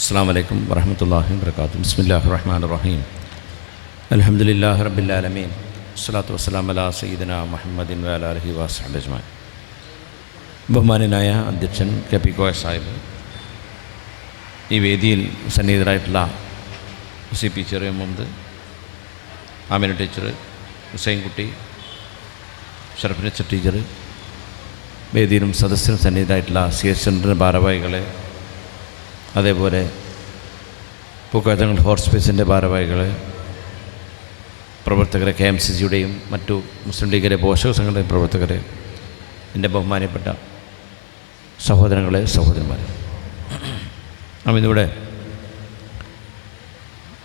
അസ്സാം വലൈക്കും വരഹമത്തല്ലാഹി വർക്കാത്തു ബിസ്മില്ലാഹി റഹ്മാൻ റഹീം അലഹമുല്ലാഹി റബ്ബില്ലാലമീൻ. വസ്സലാത്തു വസ്സലാം അല സയ്യിദന മുഹമ്മദിൻ വാലി വാസ്ഹബ് ബഹുമാനായ അധ്യക്ഷൻ കെ പി കോയ സാഹിബ് ഈ വേദിയിൽ സന്നിഹിതരായിട്ടുള്ള C P Cheriya Muhammad Amina teacher Husainkutty ഷറഫിനച്ച teacher വേദിയിലും സദസ്സിനും സന്നിഹിതരായിട്ടുള്ള സി എസ് ചന്ദ്രൻ ഭാരവാഹികളെ അതേപോലെ പൂക്കാറ്റങ്ങൾ ഹോസ്പിസിന്റെ സ്പേസിന്റെ ഭാരവാഹികൾ പ്രവർത്തകരെ കെ എം സി സിയുടെയും മറ്റു മുസ്ലിം ലീഗിലെ പോഷക സംഘടനയുടെ പ്രവർത്തകരെ എന്റെ ബഹുമാനപ്പെട്ട സഹോദരങ്ങളെ സഹോദരന്മാരെ നാം ഇന്നിവിടെ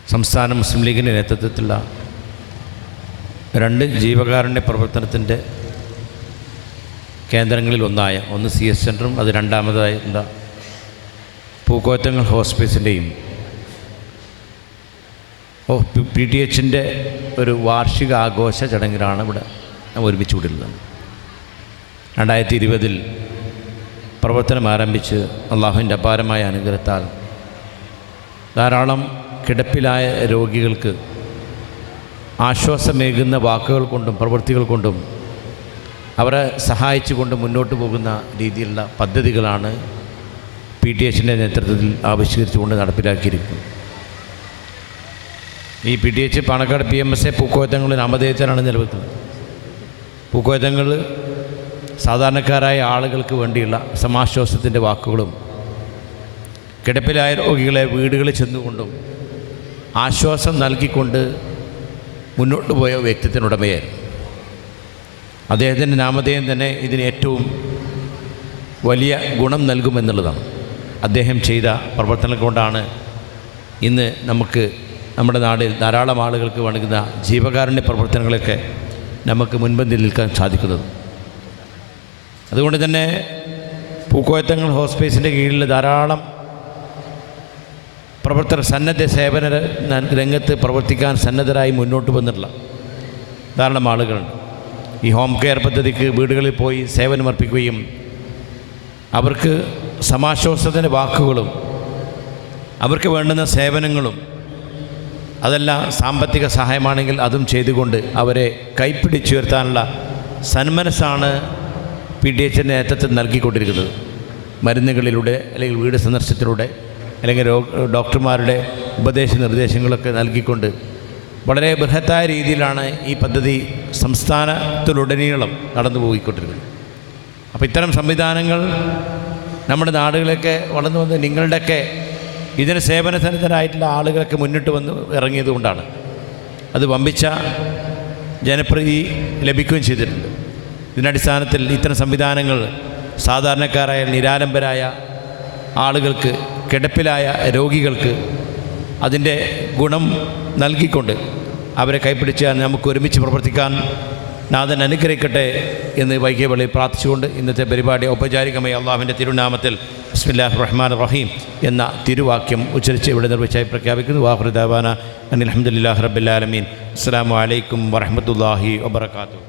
സംസ്ഥാന മുസ്ലിം ലീഗിന്റെ നേതൃത്വത്തിലുള്ള രണ്ട് ജീവകാരുണ്യ പ്രവർത്തനത്തിന്റെ കേന്ദ്രങ്ങളിൽ ഒന്നായ ഒന്ന് സി എസ് സെന്ററും അത് രണ്ടാമതായുള്ള പൂക്കോറ്റങ്ങൾ ഹോസ്പിറ്റലിന്റെയും ഓ പി ടി എച്ചിന്റെ ഒരു വാർഷിക ആഘോഷ ചടങ്ങിലാണ് ഇവിടെ ഒരുമിച്ച് കൂടിയുള്ളത് രണ്ടായിരത്തി ഇരുപതിൽ പ്രവർത്തനം ആരംഭിച്ച് അള്ളാഹുവിന്റെ അപാരമായ അനുഗ്രഹത്താൽ ധാരാളം കിടപ്പിലായ രോഗികൾക്ക് ആശ്വാസമേകുന്ന വാക്കുകൾ കൊണ്ടും പ്രവൃത്തികൾ കൊണ്ടും അവരെ സഹായിച്ചുകൊണ്ട് മുന്നോട്ട് പോകുന്ന രീതിയിലുള്ള പദ്ധതികളാണ് പി ടി എച്ചിന്റെ നേതൃത്വത്തിൽ ആവിഷ്കരിച്ചുകൊണ്ട് നടപ്പിലാക്കിയിരിക്കുന്നു. ഈ P T H Panakkad P M S A Pookoyathangal നാമധേയത്തിനാണ് നിലനിൽക്കുന്നത് പൂക്കോയത്തങ്ങൾ സാധാരണക്കാരായ ആളുകൾക്ക് വേണ്ടിയുള്ള സമാശ്വാസത്തിന്റെ വാക്കുകളും കിടപ്പിലായ രോഗികളെ വീടുകളിൽ ചെന്നുകൊണ്ടും ആശ്വാസം നൽകിക്കൊണ്ട് മുന്നോട്ട് പോയ വ്യക്തിത്വനുടമയായിരുന്നു അദ്ദേഹത്തിന്റെ നാമധേയം തന്നെ ഇതിന് ഏറ്റവും വലിയ ഗുണം നൽകുമെന്നുള്ളതാണ്. അദ്ദേഹം ചെയ്ത പ്രവർത്തനം കൊണ്ടാണ് ഇന്ന് നമുക്ക് നമ്മുടെ നാടിൽ ധാരാളം ആളുകൾക്ക് വണങ്ങുന്ന ജീവകാരുണ്യ പ്രവർത്തനങ്ങളൊക്കെ നമുക്ക് മുൻപന്തിൽ നിൽക്കാൻ സാധിക്കുന്നത്. അതുകൊണ്ട് തന്നെ പൂക്കോയത്തങ്ങൾ ഹോസ്പേസിന്റെ കീഴിൽ ധാരാളം പ്രവർത്തകർ സന്നദ്ധ സേവന രംഗത്ത് പ്രവർത്തിക്കാൻ സന്നദ്ധരായി മുന്നോട്ട് വന്നിട്ടുള്ള ധാരാളം ആളുകളുണ്ട്. ഈ ഹോം കെയർ പദ്ധതിക്ക് വീടുകളിൽ പോയി സേവനമർപ്പിക്കുകയും അവർക്ക് സമാശ്വാസത്തിന്റെ വാക്കുകളും അവർക്ക് വേണ്ടുന്ന സേവനങ്ങളും അതെല്ലാം സാമ്പത്തിക സഹായമാണെങ്കിൽ അതും ചെയ്തുകൊണ്ട് അവരെ കൈപ്പിടിച്ചുയർത്താനുള്ള സന്മനസ്സാണ് പി ഡി എച്ചിന്റെ നേതൃത്വം നൽകിക്കൊണ്ടിരിക്കുന്നത്. മരുന്നുകളിലൂടെ അല്ലെങ്കിൽ വീട് സന്ദർശനത്തിലൂടെ അല്ലെങ്കിൽ ഡോക്ടർമാരുടെ ഉപദേശ നിർദ്ദേശങ്ങളൊക്കെ നൽകിക്കൊണ്ട് വളരെ ബൃഹത്തായ രീതിയിലാണ് ഈ പദ്ധതി സംസ്ഥാനത്തിലുടനീളം നടന്നു പോയിക്കൊണ്ടിരിക്കുന്നത് അപ്പോൾ ഇത്തരം സംവിധാനങ്ങൾ നമ്മുടെ നാടുകളൊക്കെ വളർന്നു വന്ന് നിങ്ങളുടെയൊക്കെ ഇതിന് സേവന സന്നദ്ധരായിട്ടുള്ള ആളുകളൊക്കെ മുന്നിട്ട് വന്ന് ഇറങ്ങിയത് കൊണ്ടാണ്. അത് വമ്പിച്ച ജനപ്രീതി ലഭിക്കുകയും ചെയ്തിട്ടുണ്ട്. ഇതിനടിസ്ഥാനത്തിൽ ഇത്തരം സംവിധാനങ്ങൾ സാധാരണക്കാരായ നിരാലംബരായ ആളുകൾക്ക് കിടപ്പിലായ രോഗികൾക്ക് അതിന്റെ ഗുണം നൽകിക്കൊണ്ട് അവരെ കൈപ്പിടിച്ച് നമുക്ക് ഒരുമിച്ച് പ്രവർത്തിക്കാൻ നാഥൻ അനുഗ്രഹിക്കട്ടെ എന്ന് വൈകിയവളി പ്രാർത്ഥിച്ചുകൊണ്ട് ഇന്നത്തെ പരിപാടി ഔപചാരികമായി അള്ളാഹുവിന്റെ തിരുനാമത്തിൽ ബിസ്മില്ലാഹ് റഹ്മാൻ റഹീം എന്ന തിരുവാക്യം ഉച്ചരിച്ച് ഇവിടെ നിർവഹിച്ചായി പ്രഖ്യാപിക്കുന്നു. വാഹുദാബാന അനിൽ അഹമ്മദില്ലാ റബ്ബുലാലമീൻ അസ്സാം വലൈക്കും വറഹമത്തല്ലാഹി വബർക്കാത്തു